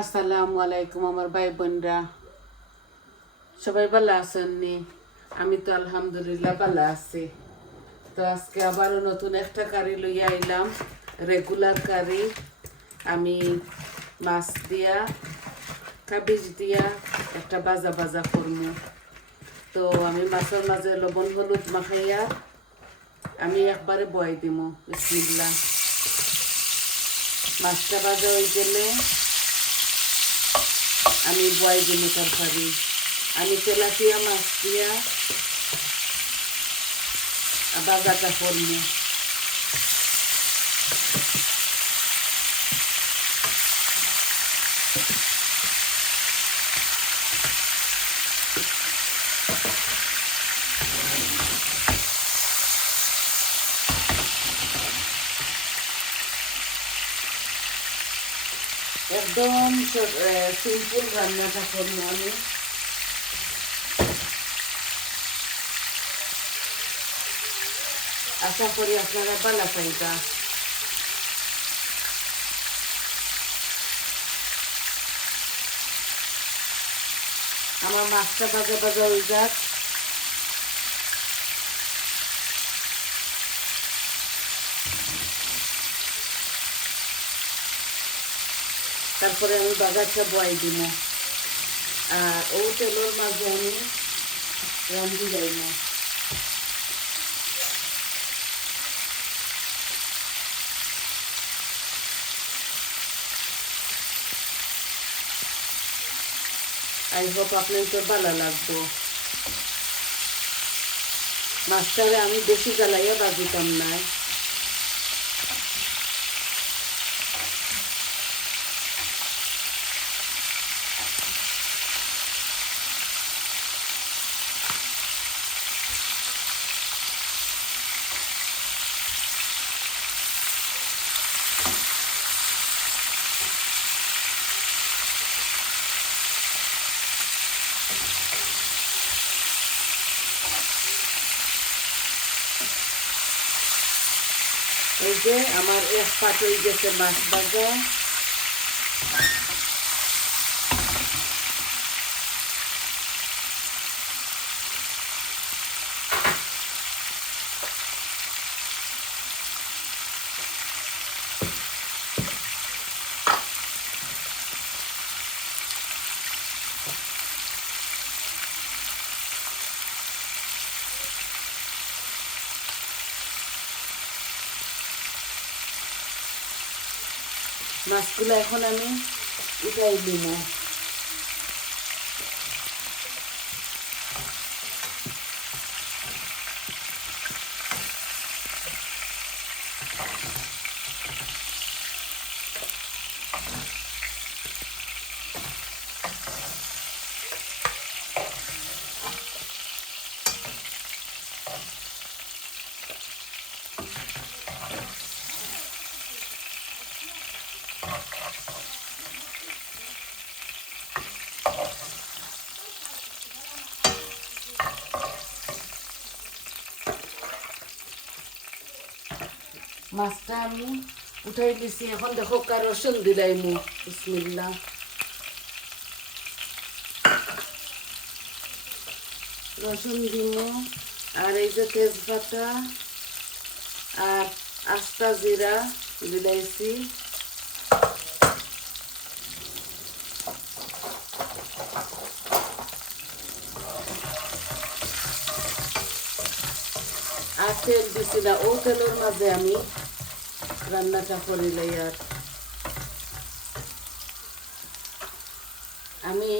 আসসালামু আলাইকুম আমার ভাই বোনরা, সবাই ভালো আছেন নি? আমি তো আলহামদুলিল্লাহ ভালো আছি। তো আজকে আবারও নতুন একটা কারি লইয়া আইলাম, রেগুলার কারি। আমি মাছ দিয়া কাবিজ দিয়া একটা বাজা বাজা করমু। তো আমি মাছের মাঝে লবণ হলুদ মাখাইয়া আমি একবারে বয় দিমু। বিসমিল্লাহ। মাছটা ভাজা হয়ে গেলে আমি বয় দিমু তরকারি। আমি তেলাপিয়া মাছ দিয়া বাজাটা করমু। একদম সিম্পল রান্নাটা করবো আমি। আশা করি আপনারা ভালো পাইবা। আমার মাছটা ভাজা ভাজা হয়ে যাক। তারপরে আমি বাজারটা বয় দিব, আর ও তেলের মাঝে আমি রান্ধি যাই না। আই হোপ আপনাদের ভালো লাগবো। মাছটারে আমি বেশি জ্বালাইয়া বাজিতাম না। এই যে আমার এক পাট হয়ে গেছে মাছ ভাজা। মাছগুলো এখন আমি উঠাই দিব। মাছটা আমি উঠাই দিছি, এখন দেখো কার রসুন দিলাইমু। বিসমিল্লাহ। রসুন দিমু, আর এই যে তেজপাতা আর আস্তা জিরা দিলাইছি। আর তেল দিছি না, ও তেলের মাঝে আমি রান্নাটা করিলাই। আর আমি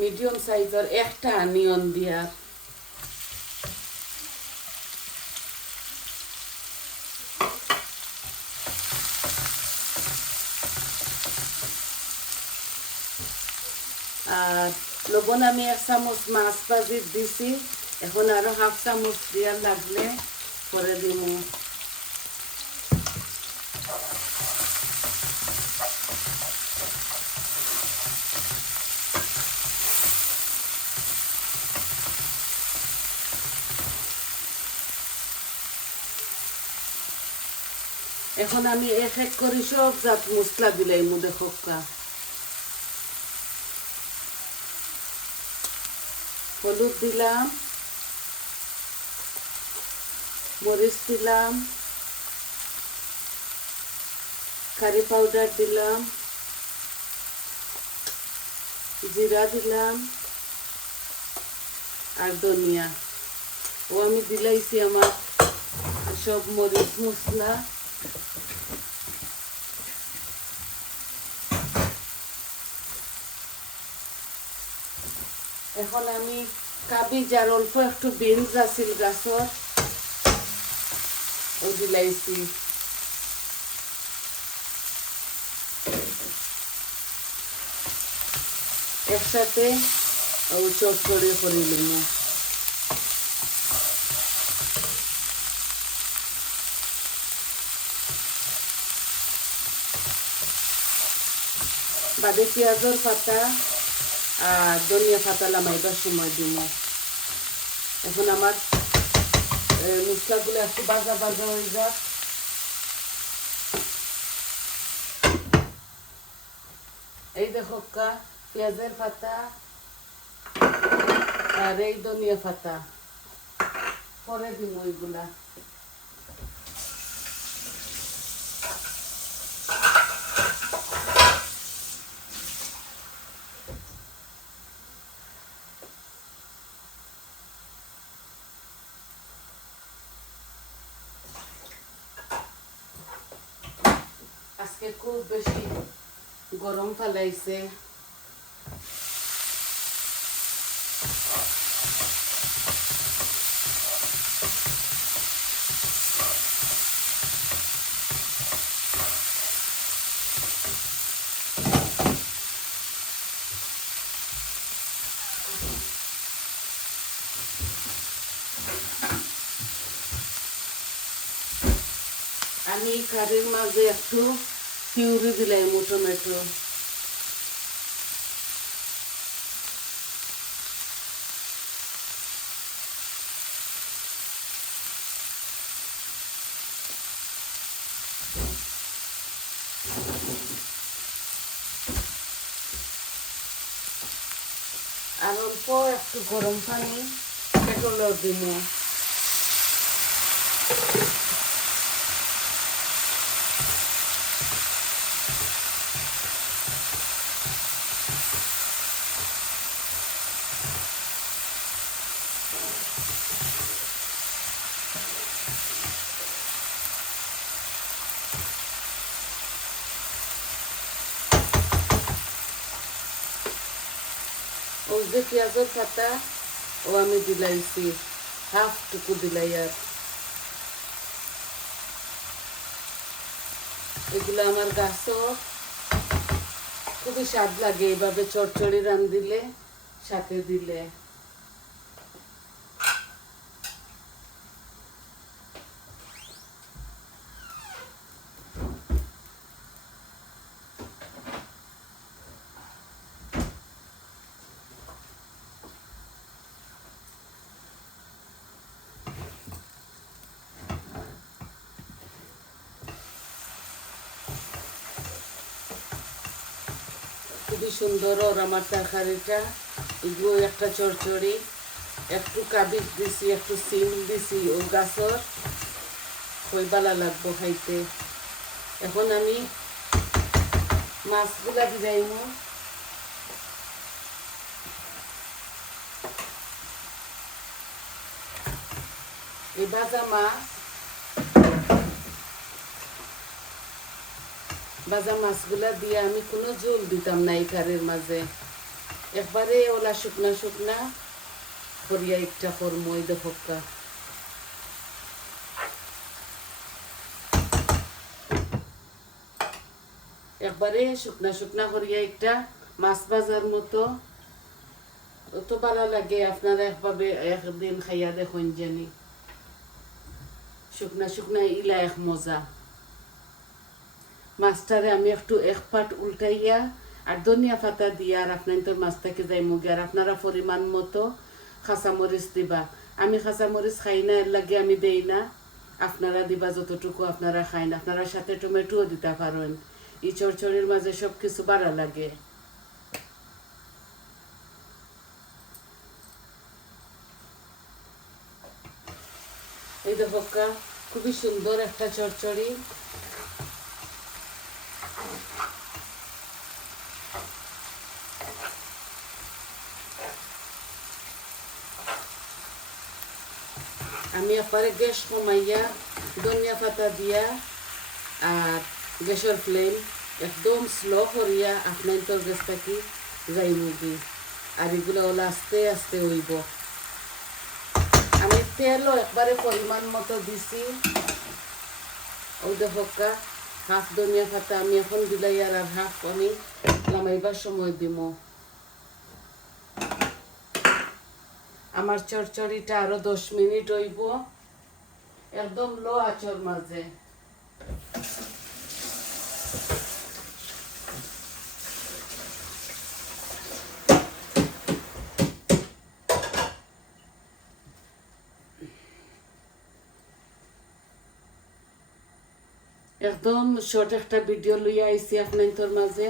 মিডিয়াম সাইজের একটা অনিয়ন দিয়া আর লবণ আমি 1 চামচ মাছ ভাজি দিছি। এখন আরো 1/2 চামচ দিয়া লাগলে করে দিব। এখন আমি এক এক করে সব জাত মশলা দিলাই মধ্যে খোকা। হলুদ দিলাম, মরিচ দিলাম, কারি পাউডার দিলাম, জিরা দিলাম আর ধনিয়া ও আমি দিলাইছি আমার সব মরিচ মশলা। এখন আমি কাবিজ আর অল্প একটু বিনস আছিল গাছর ও দিলাইছি। একসাথে ও চটচড়ি করে নিব। বাদে পেঁয়াজের পাতা আর ধনিয়া পাতা লামাইবার সময় দিব। এখন আমার মশলাগুলো একটু ভাজা ভাজা হয়ে যাক। এই দেখো পেঁয়াজের পাতা আর এই ধনিয়া পাতা পরে দিব ওইগুলা। আজকে খুব বেশি গরম ফালাইছে। আমি কারির মাঝে একটু পিউরি দিলাম টমেটো। আর অল্প একটু গরম পানি পেট্রোল দিব। ওই যে পেঁয়াজের পাতা ও আমি দিলাইছি হাফ টুকু দিলাই। আর এগুলো আমার গাছও খুবই স্বাদ লাগে এইভাবে চটচড়ি রান্ধিলে সাথে দিলে। খুবই সুন্দর ওর আমার তরকারিটা। এগুলো একটা চড়চড়ি, একটু কাবিজ দিছি, একটু সিম দিছি ও গাছর খুবই ভালো লাগবো খাইতে। এখন আমি মাছগুলা দিলাইম। এই ভাজা মাছগুলা দিয়ে আমি কোনো জল দিতাম না এই কারের মাঝে, একবারে ওলা শুকনা শুকনা করিয়া একটা করবো। এই দেখো একবারে শুকনা শুকনা করিয়া একটা মাছ ভাজার মতো অত ভালো লাগে। আপনারা একভাবে একদিন খাইয়া দেখুন জানি, শুকনা শুকনা ইলা এক মজা। মাছটারে আমি একটু এক পাট উল্টাইয়া আর ধনিয়া পাতা দিয়া আর আপনার তোর মাছটাকে যাই মুগে। আর আপনারা পরিমাণ মতো কাঁচামরিচ দিবা। আমি কাঁচামরিচ খাই না, এর লাগে আমি দেই না। আপনারা দিবা যতটুকু আপনারা খাই না। আপনারা সাথে টমেটোও দিতে পারেন। এই চড়চড়ির মাঝে সব কিছু ভালো লাগে। এই দেখো খুবই সুন্দর একটা চরচড়ি। আমি একবারে গ্যাস কমাইয়া ধনিয়া পাতা দিয়া আর গ্যাসের ফ্লেম একদম স্লো করিয়া আপনার তোর গ্যাস থাকি যাই মুগি। আর এগুলো হলো আস্তে আস্তে হইব। আমি তেলও একবারে পরিমাণ মতো দিছি। ওই দেখো হাফ ধনিয়া পাতা আমি এখন দিলাই আর হাফ আমি নামাইবার সময় দিব। আমার চরচড়িটা আরো 10 মিনিট হইব একদম লো আঁচের মাঝে। একদম শর্ট একটা ভিডিও লইয়া আইছি আপনার মাঝে।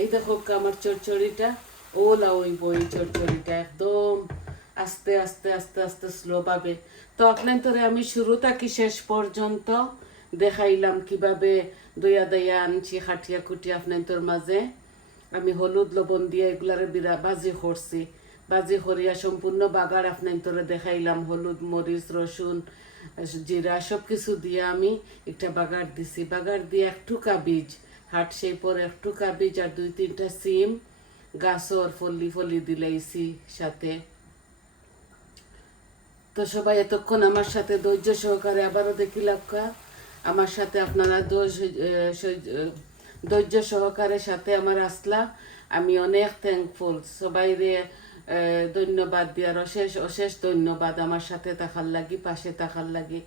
এই দেখো আমার চরচড়িটা ওলা হইব। এই চরচড়িটা একদম আস্তে আস্তে আস্তে আস্তে স্লো ভাবে। তো আপনার আমি শুরু থাকি শেষ পর্যন্ত দেখাইলাম কিভাবে দইয়া দইয়া আনছি খাটিয়া কুটি আপনার মাঝে। আমি হলুদ লবণ দিয়ে এগুলারে বাজি করছি। বাজি করিয়া সম্পূর্ণ বাগার আপনার দেখাইলাম। হলুদ মরিচ রসুন জিরা সব কিছু দিয়ে আমি একটা বাগার দিছি। বাগার দিয়ে একটু কাবিজ হাট সেই পর একটু কাবিজ আর 2-3টা সিম গাছর ফলি ফলি দিলাইছি সাথে। তো সবাই এতক্ষণ আমার সাথে ধৈর্য সহকারে আবারও দেখিলাম আমার সাথে আপনারা ধৈর্য সহকারে সাথে আমার আসলা। আমি অনেক থ্যাঙ্কফুল সবাইরে ধন্যবাদ দিয়ার অশেষ অশেষ ধন্যবাদ আমার সাথে থাকার লাগি পাশে থাকার লাগি।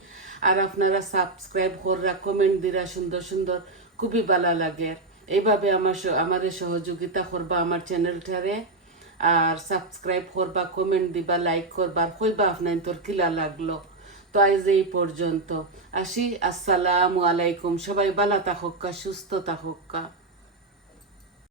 আর আপনারা সাবস্ক্রাইব কররা কমেন্ট দিরা সুন্দর সুন্দর খুবই ভালো লাগে। এইভাবে আমারে সহযোগিতা করবা আমার চ্যানেলটারে। আর সাবস্ক্রাইব করবা কমেন্ট দিবা লাইক করবা কইবা আপনার তোর কিলা লাগলো। তো আজ এই পর্যন্ত আসি। আসসালামু আলাইকুম। সবাই ভালো থাকুক সুস্থ থাকুক।